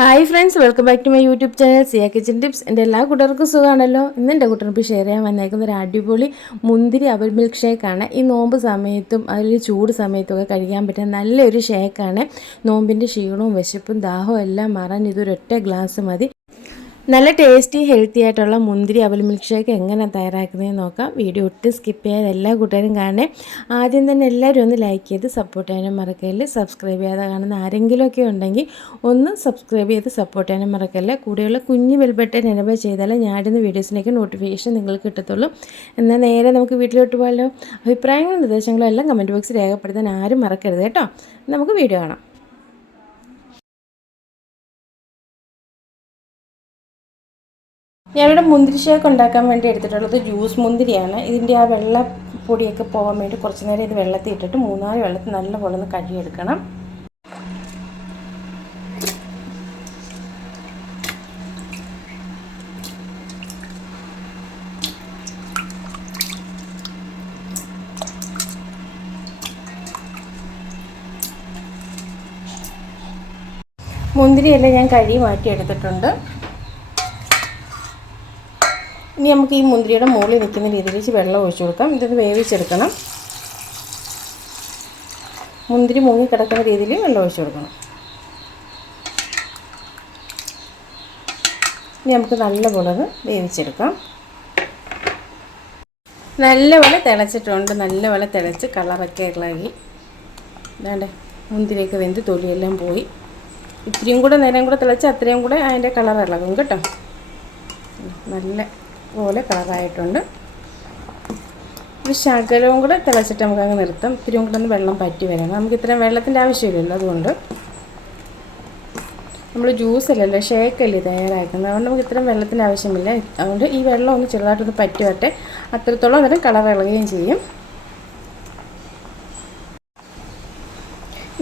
Hi friends welcome back to my YouTube channel Siya kitchen tips എന്റെ എല്ലാ കൂട്ടർക്കും സുഖമാണല്ലോ? ഇന്ന് എന്റെ കൂട്ടർക്ക് ഷെയർ ചെയ്യാൻ വന്നേക്കുന്ന ഒരു അടിപൊളി മുന്തിരി അവൽ മിൽക്ക് ഷേക്കാണ് ഈ നോമ്പ് സമയത്തും അതിൽ ചൂട് സമയത്തും ഒക്കെ കഴിക്കാൻ പറ്റുന്ന നല്ലൊരു ഷേക്കാണ് നോമ്പിന്റെ ക്ഷീണവും വിശപ്പും ദാഹവും എല്ലാം മാറാൻ ഇതൊരൊറ്റ ഗ്ലാസ് മതി. നല്ല ടേസ്റ്റി ഹെൽത്തി ആയിട്ടുള്ള മുന്തിരി അവൽ മിൽക്ക് ഷേക്ക് എങ്ങനെ തയ്യാറാക്കുന്നതെന്ന് നോക്കാം. വീഡിയോ ഒട്ടും സ്കിപ്പ് ചെയ്യാതെ എല്ലാ കൂട്ടുകാരും കാണേ ആദ്യം തന്നെ എല്ലാവരും ഒന്ന് ലൈക്ക് ചെയ്ത് സപ്പോർട്ട് ചെയ്യാനും മറക്കല്ലേ സബ്സ്ക്രൈബ് ചെയ്യാതെ കാണുന്ന ആരെങ്കിലുമൊക്കെ ഉണ്ടെങ്കിൽ ഒന്ന് സബ്സ്ക്രൈബ് ചെയ്ത് സപ്പോർട്ട് ചെയ്യാനും മറക്കല്ലേ കൂടെയുള്ള കുഞ്ഞു ബെൽബട്ടൻ എനബിൾ ചെയ്താലേ ഞാനിടുന്ന വീഡിയോസിനൊക്കെ നോട്ടിഫിക്കേഷൻ നിങ്ങൾക്ക് കിട്ടത്തുള്ളൂ. എന്നാൽ നേരെ നമുക്ക് വീട്ടിലോട്ട് പോകാമല്ലോ അഭിപ്രായങ്ങളും നിർദ്ദേശങ്ങളും എല്ലാം കമന്റ് ബോക്സിൽ രേഖപ്പെടുത്താൻ ആരും മറക്കരുത് കേട്ടോ. നമുക്ക് വീഡിയോ കാണാം. ഞാനിവിടെ മുന്തിരി ഷേക്ക് ഉണ്ടാക്കാൻ വേണ്ടി എടുത്തിട്ടുള്ളത് ജ്യൂസ് മുന്തിരിയാണ്. ഇതിന്റെ ആ വെള്ള പൊടിയൊക്കെ പോകാൻ വേണ്ടി കുറച്ച് നേരം ഇത് വെള്ളത്തിൽ ഇട്ടിട്ട് മൂന്നാൽ വെള്ളത്തിൽ നല്ലപോലെ ഒന്ന് കഴുകിയെടുക്കണം. മുന്തിരിയെല്ലാം ഞാൻ കഴുകി മാറ്റിയെടുത്തിട്ടുണ്ട്. ഇനി നമുക്ക് ഈ മുന്തിരിയുടെ മുകളിൽ നിൽക്കുന്ന രീതിയിൽ വെള്ളം ഒഴിച്ചു കൊടുക്കാം. ഇതൊന്ന് വേവിച്ചെടുക്കണം. മുന്തിരി മുങ്ങി കിടക്കുന്ന രീതിയിൽ വെള്ളം ഒഴിച്ചു കൊടുക്കണം. ഇനി നമുക്ക് നല്ലപോലെ ഒന്ന് വേവിച്ചെടുക്കാം. നല്ലപോലെ തിളച്ചിട്ടുണ്ട്. നല്ലപോലെ തിളച്ച് കളറൊക്കെ ഇളകി. ഇതാണ്ട് മുന്തിരിയൊക്കെ വെന്ത് തൊലിയെല്ലാം പോയി. ഇത്രയും കൂടെ നേരം കൂടെ തിളച്ച് അത്രയും കൂടെ അതിന്റെ കളർ ഇളകും കേട്ടോ. നല്ല പോലെ കളറായിട്ടുണ്ട്. ഒരു ശകലവും കൂടെ തിളച്ചിട്ട് നമുക്ക് അങ്ങ് നിർത്താം. ഇത്തിരിയും കൂടെ ഒന്ന് വെള്ളം പറ്റി വരണം. നമുക്ക് ഇത്രയും വെള്ളത്തിന്റെ ആവശ്യമില്ലല്ലോ അതുകൊണ്ട്. നമ്മൾ ജ്യൂസല്ലേ ഷേക്ക് അല്ലേ തയ്യാറാക്കുന്നത്. അതുകൊണ്ട് നമുക്ക് ഇത്രയും വെള്ളത്തിന്റെ ആവശ്യമില്ല. അതുകൊണ്ട് ഈ വെള്ളം ഒന്ന് ചെറുതായിട്ടൊന്ന് പറ്റി വരട്ടെ. അത്രത്തോളം അതിന് കളർ ഇളകുകയും ചെയ്യും.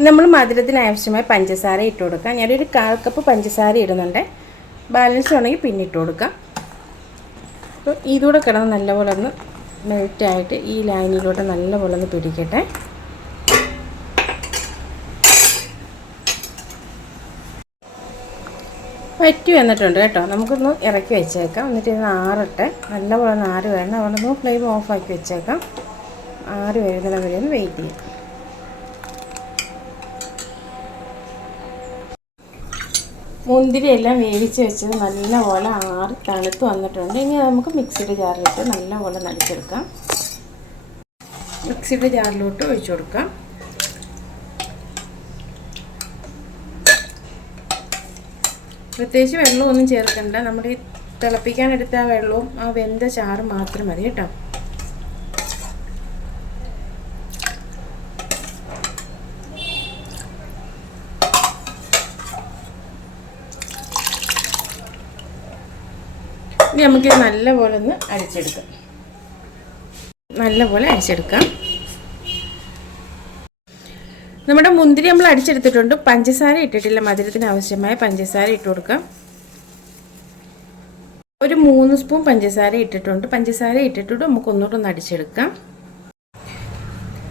നമ്മൾ മധുരത്തിന് ആവശ്യമായ പഞ്ചസാര ഇട്ട് കൊടുക്കാം. ഞാനൊരു കാൽ കപ്പ് പഞ്ചസാര ഇടുന്നുണ്ട്. ബാലൻസ് ഉണ്ടെങ്കിൽ പിന്നെ ഇട്ട് കൊടുക്കാം. അപ്പോൾ ഇതുകൂടെ കിടന്ന് നല്ലപോലെ ഒന്ന് മെൽറ്റായിട്ട് ഈ ലൈനിലൂടെ നല്ലപോലെ ഒന്ന് പിടിക്കട്ടെ വറ്റി വന്നിട്ടുണ്ട് കേട്ടോ. നമുക്കൊന്ന് ഇറക്കി വെച്ചേക്കാം. എന്നിട്ട് ഇത് ആറട്ടെ നല്ലപോലെ ഒന്ന് ആറ് വരണം. അതുകൊണ്ടൊന്ന് ഫ്ലെയിം ഓഫാക്കി വെച്ചേക്കാം. ആറ് വരുന്നത് വരെ ഒന്ന് വെയിറ്റ് ചെയ്യാം. മുന്തിരി എല്ലാം വേവിച്ച് വെച്ചത് നല്ലപോലെ ആറി തണുത്ത് വന്നിട്ടുണ്ട്. ഇനി നമുക്ക് മിക്സിയുടെ ജാറിലിട്ട് നല്ലപോലെ നടിച്ചെടുക്കാം മിക്സിയുടെ ജാറിലോട്ട് ഒഴിച്ചു കൊടുക്കാം. പ്രത്യേകിച്ച് വെള്ളമൊന്നും ചേർക്കണ്ട. നമ്മുടെ ഈ തിളപ്പിക്കാനെടുത്ത ആ വെള്ളവും ആ വെന്ത ചാറും മാത്രം മതി കേട്ടോ. ഇനി നമുക്ക് നല്ലപോലെ ഒന്ന് അരിച്ചെടുക്കാം. നല്ലപോലെ അരിച്ചെടുക്കാം. നമ്മുടെ മുന്തിരി നമ്മൾ അടിച്ചെടുത്തിട്ടുണ്ട് പഞ്ചസാര ഇട്ടിട്ടില്ല. മധുരത്തിന് ആവശ്യമായ പഞ്ചസാര ഇട്ട് കൊടുക്കാം. ഒരു മൂന്ന് സ്പൂൺ പഞ്ചസാര ഇട്ടിട്ടുണ്ട്. പഞ്ചസാര ഇട്ടിട്ടുണ്ട്. നമുക്ക് ഒന്നുകൂടെ ഒന്ന് അടിച്ചെടുക്കാം.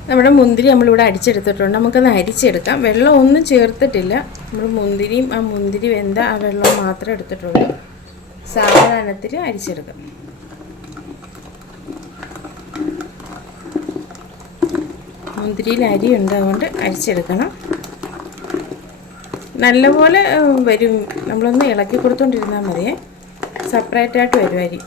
നമ്മുടെ മുന്തിരി നമ്മളിവിടെ അടിച്ചെടുത്തിട്ടുണ്ട്. നമുക്കൊന്ന് അരിച്ചെടുക്കാം. വെള്ളം ഒന്നും ചേർത്തിട്ടില്ല. നമ്മൾ മുന്തിരിയും ആ മുന്തിരി വെന്ത ആ വെള്ളം മാത്രം എടുത്തിട്ടുള്ളൂ. സാവധാനത്തിൽ അരിച്ചെടുക്കാം മുന്തിരിയിൽ അരി ഉണ്ട് അതുകൊണ്ട് അരിച്ചെടുക്കണം. നല്ലപോലെ വരും. നമ്മളൊന്ന് ഇളക്കി കൊടുത്തോണ്ടിരുന്നാൽ മതിയേ. സെപ്പറേറ്റായിട്ട് വരും അരി.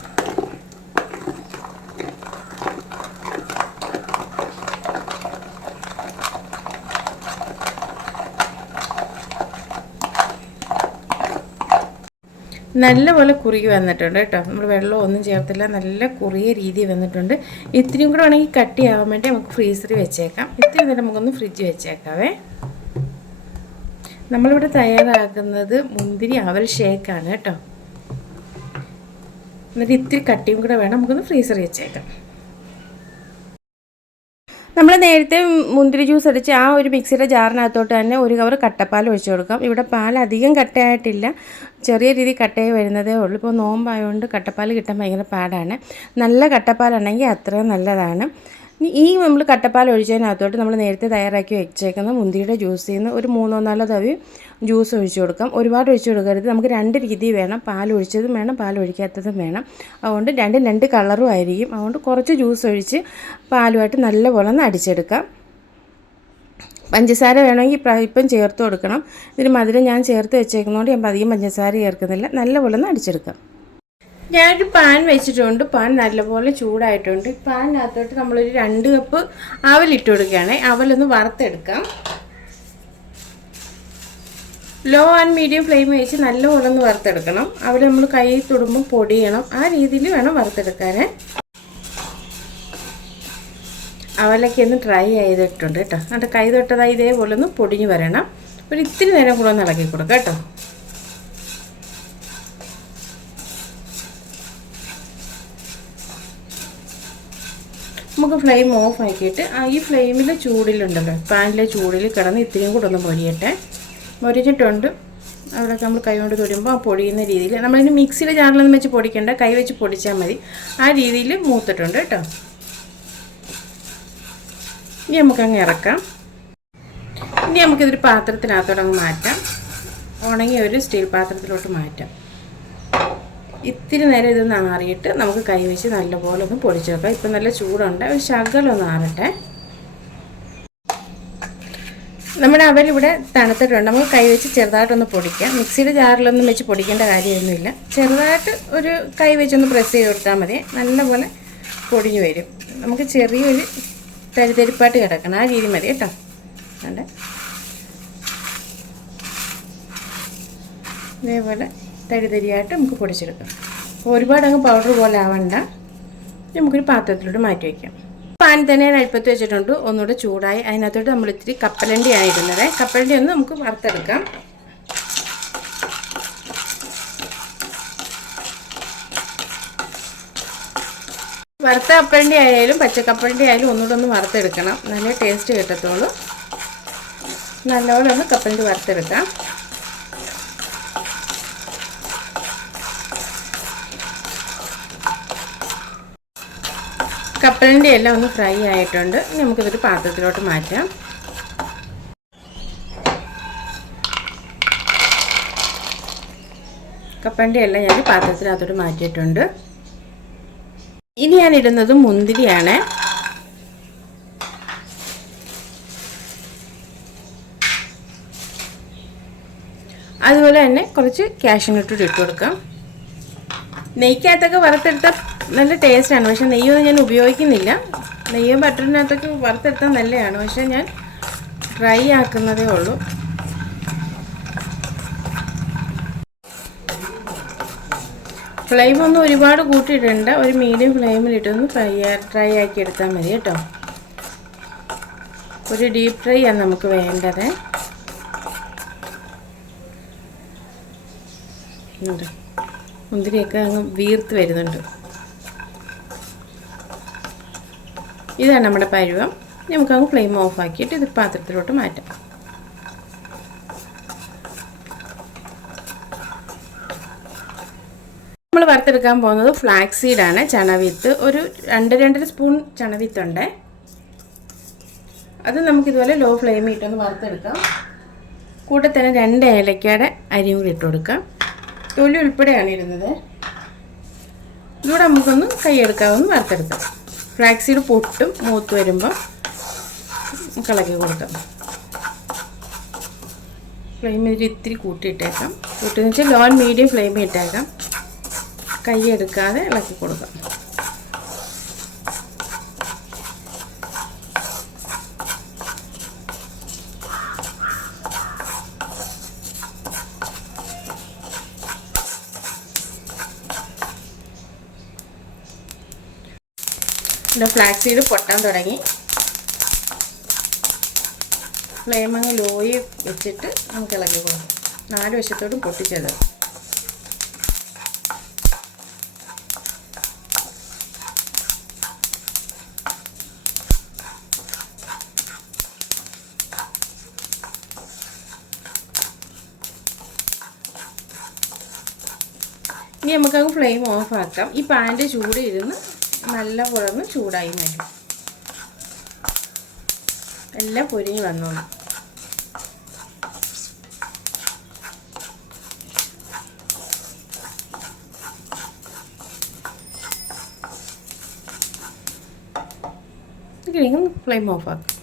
നല്ലപോലെ കുറുകി വന്നിട്ടുണ്ട് കേട്ടോ. നമ്മൾ വെള്ളം ഒന്നും ചേർത്തില്ല. നല്ല കുറിയ രീതി വന്നിട്ടുണ്ട്. ഇത്തിരിയും കൂടെ വേണമെങ്കിൽ കട്ടിയാവാൻ വേണ്ടി നമുക്ക് ഫ്രീസറിൽ വെച്ചേക്കാം. ഇത്തിരി നേരം നമുക്കൊന്ന് ഫ്രിഡ്ജ് വെച്ചേക്കാവേ. നമ്മളിവിടെ തയ്യാറാക്കുന്നത് മുന്തിരി അവൽ ഷേക്കാണ് കേട്ടോ. എന്നിട്ട് ഇത്തിരി കട്ടിയും കൂടെ വേണം നമുക്കൊന്ന് ഫ്രീസറിൽ വെച്ചേക്കാം. നമ്മൾ നേരത്തെ മുന്തിരി ജ്യൂസ് അടിച്ച് ആ ഒരു മിക്സിയുടെ ജാറിനകത്തോട്ട് തന്നെ ഒരു കവർ കട്ടപ്പാൽ ഒഴിച്ചു കൊടുക്കാം. ഇവിടെ പാൽ അധികം കട്ടയായിട്ടില്ല. ചെറിയ രീതി കട്ടയായി വരുന്നതേ ഉള്ളൂ. ഇപ്പോൾ നോമ്പായതുകൊണ്ട് കട്ടപ്പാൽ കിട്ടാൻ ഭയങ്കര പാടാണ്. നല്ല കട്ടപ്പാലാണെങ്കിൽ അത്രയും നല്ലതാണ്. ഈ നമ്മൾ കട്ടപ്പാൽ ഒഴിച്ചതിനകത്തോട്ട് നമ്മൾ നേരത്തെ തയ്യാറാക്കി വെച്ചേക്കുന്ന മുന്തിരിയുടെ ജ്യൂസിൽ നിന്ന് ഒരു മൂന്നോ നാലോ തവി ജ്യൂസ് ഒഴിച്ചു കൊടുക്കാം. ഒരുപാട് ഒഴിച്ചു കൊടുക്കരുത്. നമുക്ക് രണ്ട് രീതി വേണം. പാൽ ഒഴിച്ചതും വേണം പാൽ ഒഴിക്കാത്തതും വേണം. അതുകൊണ്ട് രണ്ടും രണ്ട് കളറും ആയിരിക്കും. അതുകൊണ്ട് കുറച്ച് ജ്യൂസ് ഒഴിച്ച് പാലുമായിട്ട് നല്ലപോലെ ഒന്ന് അടിച്ചെടുക്കാം. പഞ്ചസാര വേണമെങ്കിൽ ഇപ്പം ചേർത്ത് കൊടുക്കണം. ഇതിന് മധുരം ഞാൻ ചേർത്ത് വെച്ചേക്കുന്നതുകൊണ്ട് ഞാൻ അധികം പഞ്ചസാര ചേർക്കുന്നില്ല. നല്ലപോലെ ഒന്ന് അടിച്ചെടുക്കാം. ഞാനൊരു പാൻ വെച്ചിട്ടുണ്ട്. പാൻ നല്ലപോലെ ചൂടായിട്ടുണ്ട്. പാനിനകത്തോട്ട് നമ്മളൊരു രണ്ട് കപ്പ് അവലിട്ട് കൊടുക്കുകയാണെ. അവലൊന്ന് വറുത്തെടുക്കാം. ലോ ആൻഡ് മീഡിയം ഫ്ലെയിം വെച്ച് നല്ലപോലെ ഒന്ന് വറുത്തെടുക്കണം. അവിടെ നമ്മൾ കൈ തൊടുമ്പോൾ പൊടിയണം. ആ രീതിയിൽ വേണം വറുത്തെടുക്കാൻ അവലൊക്കെ ട്രൈ ചെയ്തിട്ടുണ്ട് കേട്ടോ. എന്നിട്ട് കൈ തൊട്ടതായി ഇതേപോലെ ഒന്ന് പൊടിഞ്ഞു വരണം. ഒരു ഇത്തിരി നേരം കൂടെ ഒന്ന് ഇളക്കി കൊടുക്കാം കേട്ടോ. നമുക്ക് ഫ്ലെയിം ഓഫ് ആക്കിയിട്ട് ഈ ഫ്ലെയിമിൽ ചൂടിലുണ്ടല്ലോ പാനിലെ ചൂടിൽ കിടന്ന് ഇത്തിരിയും കൂടെ ഒന്ന് പൊരിയട്ടെ. പൊരിച്ചിട്ടുണ്ട് അവിടെ നമ്മൾ കൈ കൊണ്ട് തൊടുമ്പോൾ ആ പൊടിയുന്ന രീതിയിൽ നമ്മളിനി മിക്സിയുടെ ജാറിലൊന്നും വെച്ച് പൊടിക്കേണ്ട കൈ വെച്ച് പൊടിച്ചാൽ മതി. ആ രീതിയിൽ മൂത്തിട്ടുണ്ട് കേട്ടോ. ഇനി നമുക്കങ്ങ് ഇറക്കാം. ഇനി നമുക്കിതൊരു പാത്രത്തിനകത്തോടെ അങ്ങ് മാറ്റാം. ഉണങ്ങി ഒരു സ്റ്റീൽ പാത്രത്തിലോട്ട് മാറ്റാം. ഇത്തിരി നേരം ഇതൊന്ന് ആറിയിട്ട് നമുക്ക് കൈവച്ച് നല്ലപോലെ ഒന്ന് പൊടിച്ച് വെക്കാം. ഇപ്പം നല്ല ചൂടുണ്ട്. ഒരു ശകലം ഒന്ന് ആറട്ടെ. നമ്മുടെ അവരിവിടെ തണുത്തിട്ടുണ്ട്. നമുക്ക് കൈവച്ച് ചെറുതായിട്ടൊന്ന് പൊടിക്കാം. മിക്സിയുടെ ജാറിലൊന്നും വെച്ച് പൊടിക്കേണ്ട കാര്യമൊന്നുമില്ല. ചെറുതായിട്ട് ഒരു കൈ വെച്ചൊന്ന് പ്രസ് ചെയ്ത് കൊടുത്താൽ മതി. നല്ലപോലെ പൊടിഞ്ഞു വരും. നമുക്ക് ചെറിയൊരു തരിതരിപ്പായിട്ട് കിടക്കണം. ആ രീതി മതി കേട്ടോ. അതെ ഇതേപോലെ തരിതരിയായിട്ട് നമുക്ക് പൊടിച്ചെടുക്കാം. ഒരുപാട് അങ്ങ് പൗഡർ പോലെ ആവണ്ട. നമുക്കൊരു പാത്രത്തിലോട്ട് മാറ്റി വയ്ക്കാം പാൻ തന്നെ അടുപ്പത്ത് വെച്ചിട്ടുണ്ട്. ഒന്നുകൂടെ ചൂടായി. അതിനകത്തോട്ട് നമ്മൾ ഇത്തിരി കപ്പലണ്ടിയാണ് ഇടുന്നത്. കപ്പലണ്ടി ഒന്ന് നമുക്ക് വറുത്തെടുക്കാം. വറുത്ത കപ്പലണ്ടി ആയാലും പച്ചക്കപ്പലണ്ടി ആയാലും ഒന്നുകൂടെ ഒന്ന് വറുത്തെടുക്കണം. നല്ല ടേസ്റ്റ് കിട്ടത്തുള്ളൂ. നല്ലപോലെ ഒന്ന് കപ്പലണ്ടി വറുത്തെടുക്കാം. കപ്പലിന്റെ എല്ലാം ഒന്ന് ഫ്രൈ ആയിട്ടുണ്ട്. നമുക്കിതൊരു പാത്രത്തിലോട്ട് മാറ്റാം. കപ്പലിന്റെ എല്ലാം ഞാൻ പാത്രത്തിനകത്തോട്ട് മാറ്റിയിട്ടുണ്ട്. ഇനി ഞാൻ ഇടുന്നത് മുന്തിരിയാണ്. അതുപോലെ തന്നെ കുറച്ച് കാഷ്യനട്ട് ഇട്ട് കൊടുക്കാം. നെയ്ക്കകത്തൊക്കെ വറുത്തെടുത്ത നല്ല ടേസ്റ്റാണ് പക്ഷെ നെയ്യൊന്നും ഞാൻ ഉപയോഗിക്കുന്നില്ല. നെയ്യും ബട്ടറിനകത്തൊക്കെ വറുത്തെടുത്താൽ നല്ലതാണ്. പക്ഷെ ഞാൻ ഡ്രൈ ആക്കുന്നതേ ഉള്ളൂ. ഫ്ലെയിം ഒന്നും ഒരുപാട് കൂട്ടിയിടണ്ട ഒരു മീഡിയം ഫ്ലെയിമിലിട്ടൊന്ന് ഫ്രൈ ഡ്രൈ ആക്കി എടുത്താൽ മതി കേട്ടോ. ഒരു ഡീപ്പ് ഫ്രൈ ആണ് നമുക്ക് വേണ്ടത്. മുന്തിരിയൊക്കെ അങ്ങ് വീർത്ത് വരുന്നുണ്ട്. ഇതാണ് നമ്മുടെ പരുവം. നമുക്കങ്ങ് ഫ്ലെയിം ഓഫ് ആക്കിയിട്ട് ഇത് പാത്രത്തിലോട്ട് മാറ്റാം നമ്മൾ വറുത്തെടുക്കാൻ പോകുന്നത് ഫ്ലാക്സ് സീഡാണ് ചണവിത്ത് ഒരു രണ്ട് രണ്ടര സ്പൂൺ ചണവിത്തുണ്ട് അത് നമുക്കിതുപോലെ ലോ ഫ്ലെയിമിൽ ഇട്ടൊന്ന് വറുത്തെടുക്കാം. കൂടെ തന്നെ രണ്ട് ഏലക്കയുടെ അരിയും കൂടി ഇട്ട് കൊടുക്കാം. തൊലി ഉൾപ്പെടെയാണ് ഇരുന്നത് ഇതുകൂടെ നമുക്കൊന്ന് കൈയെടുക്കാവുന്ന വറുത്തെടുക്കാം. ഫ്ലാക്സ് ഫ്ലാക്സീഡ് പൊട്ടും മൂത്ത് വരുമ്പോൾ കളക്കി കൊടുക്കാം. ഫ്ലെയിം ഇതിൽ ഇത്തിരി കൂട്ടിയിട്ടേക്കാം. കൂട്ടിയെന്ന് വെച്ചാൽ ലോ മീഡിയം ഫ്ലെയിമിൽ ഇട്ടേക്കാം. കൈ എടുക്കാതെ ഇളക്കി കൊടുക്കാം. ഇവിടെ ഫ്ലാക്സ് സീഡ് പൊട്ടാൻ തുടങ്ങി. ഫ്ലെയിം അങ്ങ് ലോയിൽ വെച്ചിട്ട് നമുക്ക് ഇളക്കി കൊടുക്കാം. നാല് വശത്തോട്ടും പൊട്ടിച്ചത്. ഇനി നമുക്കങ്ങ് ഫ്ലെയിം ഓഫ് ആക്കാം. ഈ പാന്റെ ചൂട് ഇരുന്ന് നല്ല പുറന്ന് ചൂടായി വരും. എല്ലാം പൊരിഞ്ഞ് വന്നോളാം ഫ്ലെയിം ഓഫ് ആക്കും.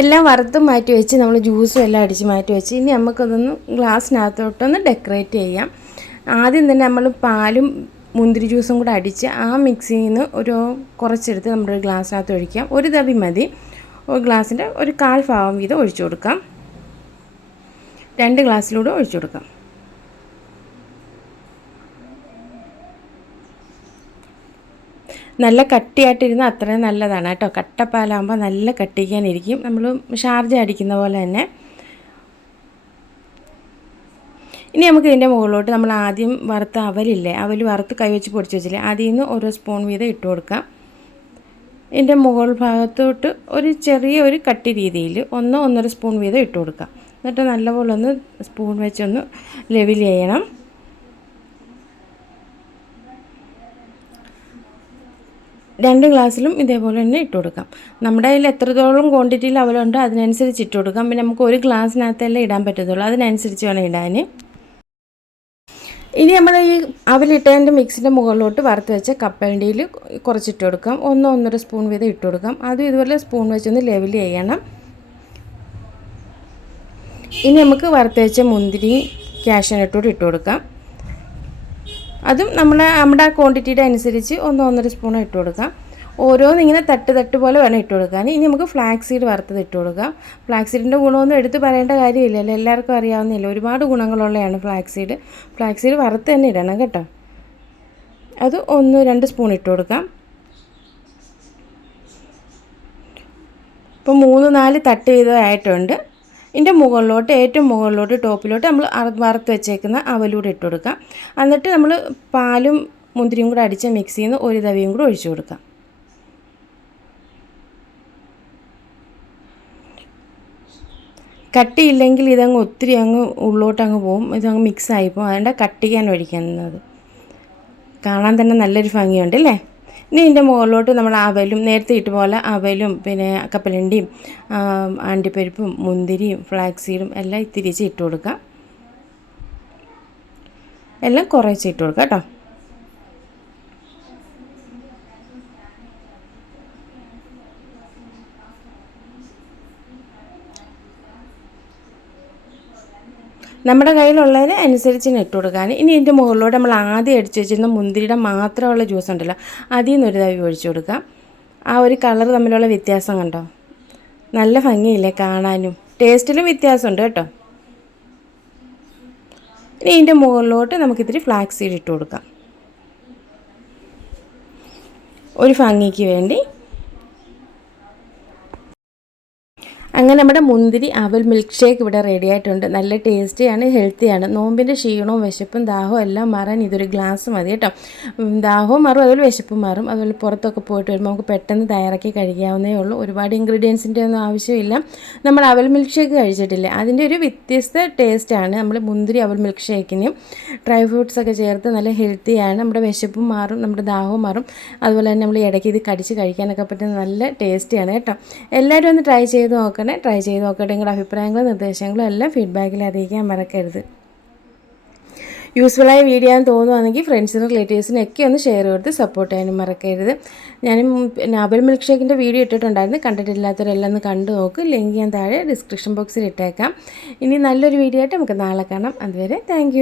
എല്ലാം വറുത്ത് മാറ്റി വെച്ച് നമ്മൾ ജ്യൂസും എല്ലാം അടിച്ച് മാറ്റി വെച്ച് ഇനി നമുക്കതൊന്ന് ഗ്ലാസ്സിനകത്തോട്ടൊന്ന് ഡെക്കറേറ്റ് ചെയ്യാം. ആദ്യം തന്നെ നമ്മൾ പാലും മുന്തിരി ജ്യൂസും കൂടെ അടിച്ച് ആ മിക്സിയിൽ നിന്ന് ഒരു കുറച്ചെടുത്ത് നമ്മുടെ ഗ്ലാസ്സിനകത്ത് ഒഴിക്കാം. ഒരു തവി മതി. ഒരു ഗ്ലാസ്സിന്റെ ഒരു കാൽ ഭാഗം വീതം ഒഴിച്ചു കൊടുക്കാം. രണ്ട് ഗ്ലാസ്സിലൂടെ ഒഴിച്ചു കൊടുക്കാം. നല്ല കട്ടിയായിട്ടിരുന്നാൽ അത്രയും നല്ലതാണ് കേട്ടോ. കട്ടപ്പാലാകുമ്പോൾ നല്ല കട്ടിക്കാനിരിക്കും നമ്മൾ ഷാർജ അടിക്കുന്ന പോലെ തന്നെ ഇനി നമുക്ക് ഇതിന്റെ മുകളിലോട്ട് നമ്മൾ ആദ്യം വറുത്ത അവലില്ലേ? അവൽ വറുത്ത് കൈവച്ച് പൊടിച്ച് വെച്ചില്ലേ? അതിൽ നിന്ന് ഓരോ സ്പൂൺ വീതം ഇട്ട് കൊടുക്കാം. ഇതിന്റെ മുകൾ ഭാഗത്തോട്ട് ഒരു ചെറിയ ഒരു കട്ടി രീതിയിൽ ഒന്നോ ഒന്നര സ്പൂൺ വീതം ഇട്ട് കൊടുക്കാം. എന്നിട്ട് നല്ലപോലെ ഒന്ന് സ്പൂൺ വെച്ചൊന്ന് ലെവൽ ചെയ്യണം. രണ്ട് ഗ്ലാസ്സിലും ഇതേപോലെ തന്നെ ഇട്ട് കൊടുക്കാം. നമ്മുടെ കയ്യിൽ എത്രത്തോളം ക്വാണ്ടിറ്റിയിൽ അവലുണ്ടോ അതിനനുസരിച്ച് ഇട്ട് കൊടുക്കാം. പിന്നെ നമുക്ക് ഒരു ഗ്ലാസ്സിനകത്തല്ലേ ഇടാൻ പറ്റത്തുള്ളൂ. അതിനനുസരിച്ച് വേണം ഇടാൻ. ഇനി നമ്മൾ ഈ അവലിട്ടതിന്റെ മിക്സിന്റെ മുകളിലോട്ട് വറുത്ത് വെച്ച കപ്പലണ്ടിയിൽ കുറച്ചിട്ട് കൊടുക്കാം. ഒന്നോ ഒന്നര സ്പൂൺ വീതം ഇട്ട് കൊടുക്കാം. അതും ഇതുപോലെ സ്പൂൺ വെച്ചൊന്ന് ലെവൽ ചെയ്യണം. ഇനി നമുക്ക് വറുത്ത് വെച്ച മുന്തിരി ക്യാഷ്യനട്ടോട് ഇട്ട് കൊടുക്കാം. അതും നമ്മൾ നമ്മുടെ ക്വാണ്ടിറ്റിയുടെ അനുസരിച്ച് ഒന്ന് ഒന്നര സ്പൂൺ ഇട്ട് കൊടുക്കാം. ഓരോന്ന് ഇങ്ങനെ തട്ട് തട്ട് പോലെ വേണം ഇട്ട് കൊടുക്കാൻ. ഇനി നമുക്ക് ഫ്ലാക്സ് സീഡ് വറുത്തത് ഇട്ട് കൊടുക്കാം. ഫ്ലാക്സ് സീഡിന്റെ ഗുണമൊന്നും എടുത്ത് പറയേണ്ട കാര്യമില്ലല്ലോ എല്ലാവർക്കും അറിയാവുന്നില്ല ഒരുപാട് ഗുണങ്ങളുള്ളതാണ് ഫ്ലാക്സ് സീഡ് ഫ്ലാക്സ് സീഡ് വറുത്ത് തന്നെ ഇടണം കേട്ടോ. അത് ഒന്ന് രണ്ട് സ്പൂൺ ഇട്ട് കൊടുക്കാം. ഇപ്പോൾ മൂന്ന് നാല് തട്ട് വീതമായിട്ടുണ്ട് ഇതിന്റെ മുകളിലോട്ട് ഏറ്റവും മുകളിലോട്ട് ടോപ്പിലോട്ട് നമ്മൾ വറുത്ത് വെച്ചേക്കുന്ന അവലൂടെ ഇട്ട് കൊടുക്കാം. എന്നിട്ട് നമ്മൾ പാലും മുന്തിരിയും കൂടെ അടിച്ച മിക്സിയിൽ നിന്ന് ഒരു തവിയും കൂടെ ഒഴിച്ചു കൊടുക്കാം. കട്ടിയില്ലെങ്കിൽ ഇതങ്ങ് ഒത്തിരി അങ്ങ് ഉള്ളോട്ട് അങ്ങ് പോകും ഇതങ്ങ് മിക്സ് ആയി പോകും അതുകൊണ്ട് കട്ടിക്കാൻ ഒഴിക്കുന്നത്. കാണാൻ തന്നെ നല്ലൊരു ഭംഗിയുണ്ട് അല്ലേ? ഇനി ഇതിന്റെ മുകളിലോട്ട് നമ്മൾ അവലും നേരത്തെ ഇട്ട് പോലെ അവലും പിന്നെ കപ്പലണ്ടിയും അണ്ടിപ്പരിപ്പും മുന്തിരിയും ഫ്ലാക്സീഡും എല്ലാം ഇത്തിരിച്ച് ഇട്ട് കൊടുക്കാം. എല്ലാം കുറേശ്ശെ ഇട്ട് കേട്ടോ. നമ്മുടെ കയ്യിലുള്ളതിന് അനുസരിച്ച് ഇട്ട് കൊടുക്കാൻ ഇനി ഇതിന്റെ മുകളിലൂടെ നമ്മൾ ആദ്യം അടിച്ചു വെച്ചിരുന്ന മുന്തിരിയുടെ മാത്രമുള്ള ജ്യൂസ് ഉണ്ടല്ലോ അതിൽ നിന്ന് ഒരു തവി ഒഴിച്ചു കൊടുക്കാം. ആ ഒരു കളർ തമ്മിലുള്ള വ്യത്യാസം കണ്ടോ? നല്ല ഭംഗിയില്ലേ കാണാനും. ടേസ്റ്റിലും വ്യത്യാസമുണ്ട് കേട്ടോ. ഇനി ഇതിന്റെ മുകളിലോട്ട് നമുക്കിത്തിരി ഫ്ലാക്സ് സീഡ് ഇട്ട് കൊടുക്കാം. ഒരു ഭംഗിക്ക് വേണ്ടി അങ്ങനെ നമ്മുടെ മുന്തിരി അവൽ മിൽക്ക് ഷേക്ക് ഇവിടെ റെഡി ആയിട്ടുണ്ട്. നല്ല ടേസ്റ്റിയാണ് ഹെൽത്തിയാണ് നോമ്പിന്റെ ക്ഷീണവും വിശപ്പും ദാഹവും എല്ലാം മാറാൻ ഇതൊരു ഗ്ലാസ് മതി കേട്ടോ. ദാഹവും മാറും അതുപോലെ വിശപ്പും മാറും. അതുപോലെ പുറത്തൊക്കെ പോയിട്ട് വരുമ്പോൾ നമുക്ക് പെട്ടെന്ന് തയ്യാറാക്കി കഴിക്കാവുന്നേ ഉള്ളൂ. ഒരുപാട് ഇൻഗ്രീഡിയൻസിന്റെ ഒന്നും ആവശ്യമില്ല. നമ്മൾ അവൽ മിൽക്ക് ഷേക്ക് കഴിച്ചിട്ടില്ല? അതിന്റെ ഒരു വ്യത്യസ്ത ടേസ്റ്റാണ് നമ്മൾ മുന്തിരി അവൽ മിൽക്ക് ഷേക്കിന് ഡ്രൈ ഫ്രൂട്ട്സ് ഒക്കെ ചേർത്ത് നല്ല ഹെൽത്തിയാണ് നമ്മുടെ വിശപ്പും മാറും നമ്മുടെ ദാഹവും മാറും. അതുപോലെ തന്നെ നമ്മൾ ഇടയ്ക്ക് ഇത് കടിച്ച് കഴിക്കാനൊക്കെ പറ്റുന്ന നല്ല ടേസ്റ്റിയാണ് കേട്ടോ. എല്ലാവരും ഒന്ന് ട്രൈ ചെയ്ത് നോക്കണം നോക്കണേ ട്രൈ ചെയ്ത് നോക്കട്ടെ. നിങ്ങളുടെ അഭിപ്രായങ്ങളും നിർദ്ദേശങ്ങളും എല്ലാം ഫീഡ്ബാക്കിൽ അറിയിക്കാൻ മറക്കരുത്. യൂസ്ഫുള്ളായ വീഡിയോ ആണെന്ന് തോന്നുവാണെങ്കിൽ ഫ്രണ്ട്സിനും റിലേറ്റീവ്സിനും ഒക്കെ ഒന്ന് ഷെയർ കൊടുത്ത് സപ്പോർട്ട് ചെയ്യാനും മറക്കരുത്. ഞാൻ നാബൽ മിൽക്ക് ഷേക്കിന്റെ വീഡിയോ ഇട്ടിട്ടുണ്ടായിരുന്നു. കണ്ടിട്ടില്ലാത്തവരെല്ലാം ഒന്ന് കണ്ടു നോക്ക്. ലിങ്ക് ഞാൻ താഴെ ഡിസ്ക്രിപ്ഷൻ ബോക്സിൽ ഇട്ടേക്കാം. ഇനി നല്ലൊരു വീഡിയോ ആയിട്ട് നമുക്ക് നാളെ കാണാം. അതുവരെ താങ്ക്